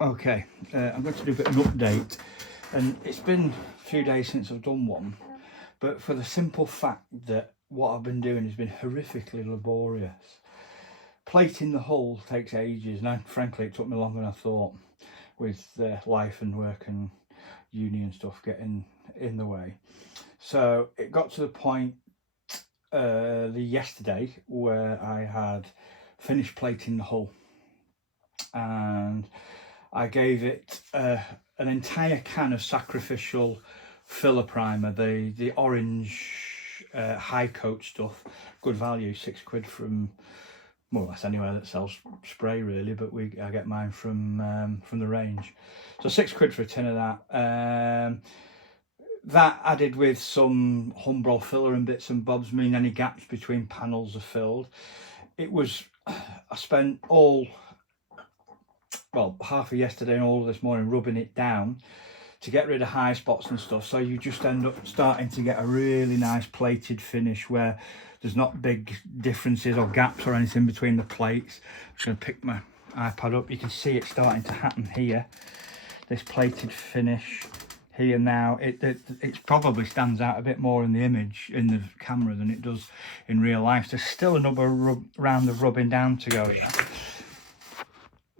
Okay, I'm going to do a bit of an update, and it's been a few days since I've done one, but for the simple fact that what I've been doing has been horrifically laborious. Plating the hull takes ages, and frankly it took me longer than I thought, with life and work and uni and stuff getting in the way. So it got to the point yesterday where I had finished plating the hull, and I gave it an entire can of sacrificial filler primer, the orange high coat stuff, good value, £6 from more or less anywhere that sells spray really, but I get mine from the range. So £6 for a tin of that. That added with some Humbrol filler and bits and bobs mean any gaps between panels are filled. It was, I spent half of yesterday and all of this morning rubbing it down to get rid of high spots and stuff, so you just end up starting to get a really nice plated finish where there's not big differences or gaps or anything between the plates. I'm just going to pick my iPad up. You can see it starting to happen here, this plated finish here now. It probably stands out a bit more in the image in the camera than it does in real life. There's still another round of rubbing down to go here.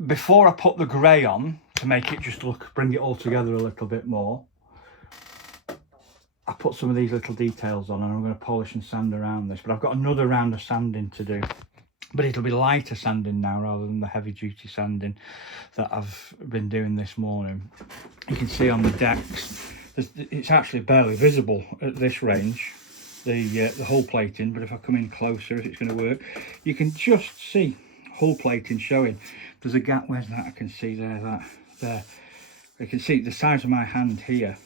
Before I put the grey on to make it just bring it all together a little bit more, I put some of these little details on, and I'm going to polish and sand around this, but I've got another round of sanding to do, but it'll be lighter sanding now rather than the heavy duty sanding that I've been doing this morning. You can see on the decks it's actually barely visible at this range, the hull plating, but if I come in closer, if it's going to work, you can just see hull plating showing. There's a gap, where's that? I can see there. You can see the size of my hand here.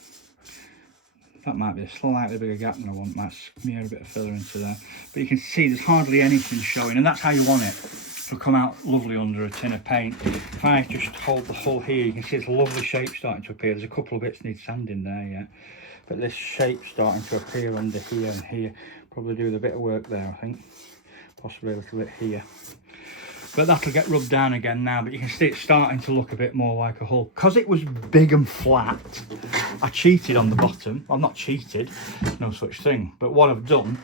That might be a slightly bigger gap than I want. Might smear a bit of filler into there. But you can see there's hardly anything showing, and that's how you want it. It'll come out lovely under a tin of paint. If I just hold the hull here, you can see it's a lovely shape starting to appear. There's a couple of bits need sanding there yet, but this shape starting to appear under here and here. Probably do a bit of work there, I think. Possibly a little bit here. But that'll get rubbed down again now, but you can see it's starting to look a bit more like a hull. Because it was big and flat, I cheated on the bottom. Well, not cheated, no such thing. But what I've done,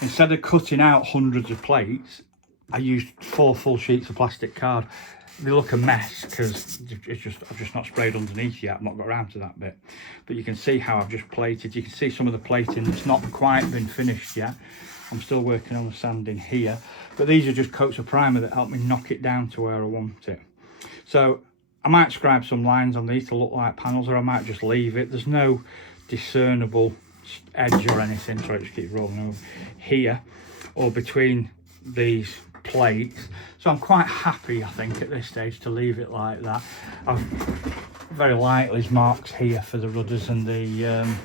instead of cutting out hundreds of plates, I used 4 full sheets of plastic card. They look a mess because I've just not sprayed underneath yet. I've not got around to that bit. But you can see how I've just plated. You can see some of the plating that's not quite been finished yet. I'm still working on the sanding here, but these are just coats of primer that help me knock it down to where I want it. So I might scribe some lines on these to look like panels, or I might just leave it. There's no discernible edge or anything. Sorry, just keep rolling over here or between these plates. So I'm quite happy, I think, at this stage to leave it like that. I've very lightly marks here for the rudders and the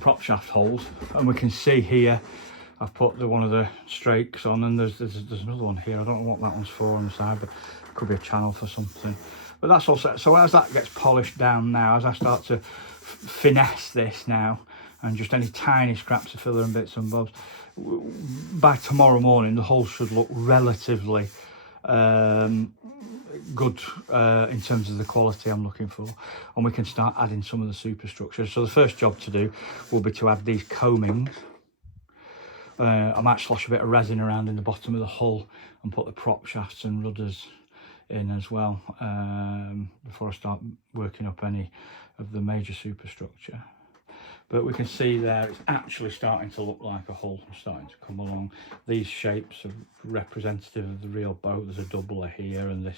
prop shaft holes, and we can see here I've put one of the strakes on, and there's another one here. I don't know what that one's for on the side, but it could be a channel for something. But that's all set. So as that gets polished down now, as I start to finesse this now, and just any tiny scraps of filler and bits and bobs, by tomorrow morning the hull should look relatively good in terms of the quality I'm looking for, and we can start adding some of the superstructure. So the first job to do will be to add these coamings. I might slosh a bit of resin around in the bottom of the hull and put the prop shafts and rudders in as well before I start working up any of the major superstructure. But we can see there it's actually starting to look like a hull, starting to come along. These shapes are representative of the real boat. There's a doubler here and this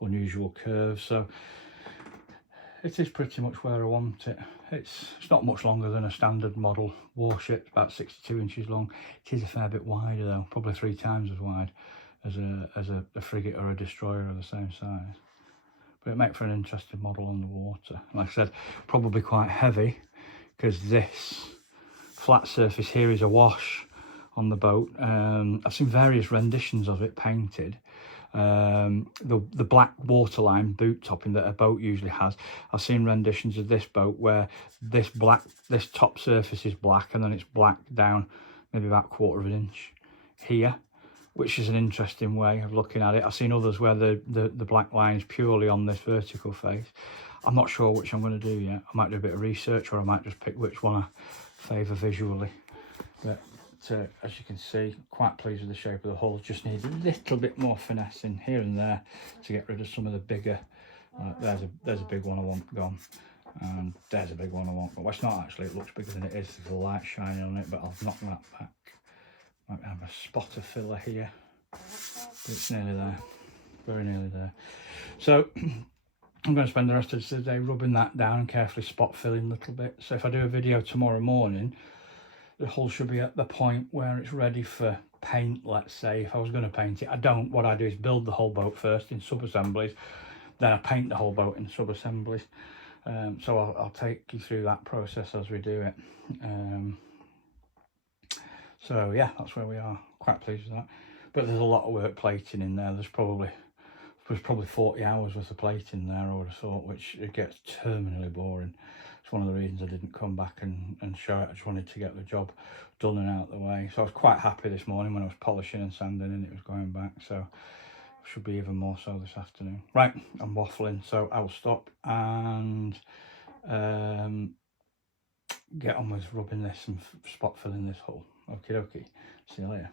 unusual curve. So it is pretty much where I want it. It's not much longer than a standard model warship, about 62 inches long. It is a fair bit wider though, probably 3 times as wide as a frigate or a destroyer of the same size. But it makes for an interesting model on the water. Like I said, probably quite heavy, because this flat surface here is awash on the boat. I've seen various renditions of it painted. The black waterline boot topping that a boat usually has, I've seen renditions of this boat where this top surface is black, and then it's black down maybe about 1/4 of an inch here, which is an interesting way of looking at it. I've seen others where the black line's purely on this vertical face. I'm not sure which I'm going to do yet. I might do a bit of research, or I might just pick which one I favour visually. But as you can see, quite pleased with the shape of the hull. Just need a little bit more finessing here and there to get rid of some of the bigger. There's a big one I want gone, and there's a big one I want. Well, it's not actually. It looks bigger than it is. There's the light shining on it, but I'll knock that back. Might have a spot of filler here, but it's nearly there. Very nearly there. So I'm going to spend the rest of the day rubbing that down and carefully spot filling a little bit. So if I do a video tomorrow morning, the hull should be at the point where it's ready for paint, let's say. If I was going to paint it, I don't. What I do is build the whole boat first in sub-assemblies, then I paint the whole boat in sub-assemblies. So I'll take you through that process as we do it. So yeah, that's where we are. Quite pleased with that. But there's a lot of work plating in there. There's probably 40 hours worth of plating there, I would have thought, which it gets terminally boring. It's one of the reasons I didn't come back and show it. I just wanted to get the job done and out of the way. So I was quite happy this morning when I was polishing and sanding and it was going back. So should be even more so this afternoon. Right, I'm waffling, so I'll stop and get on with rubbing this and spot filling this hull. Okie dokie. See you later.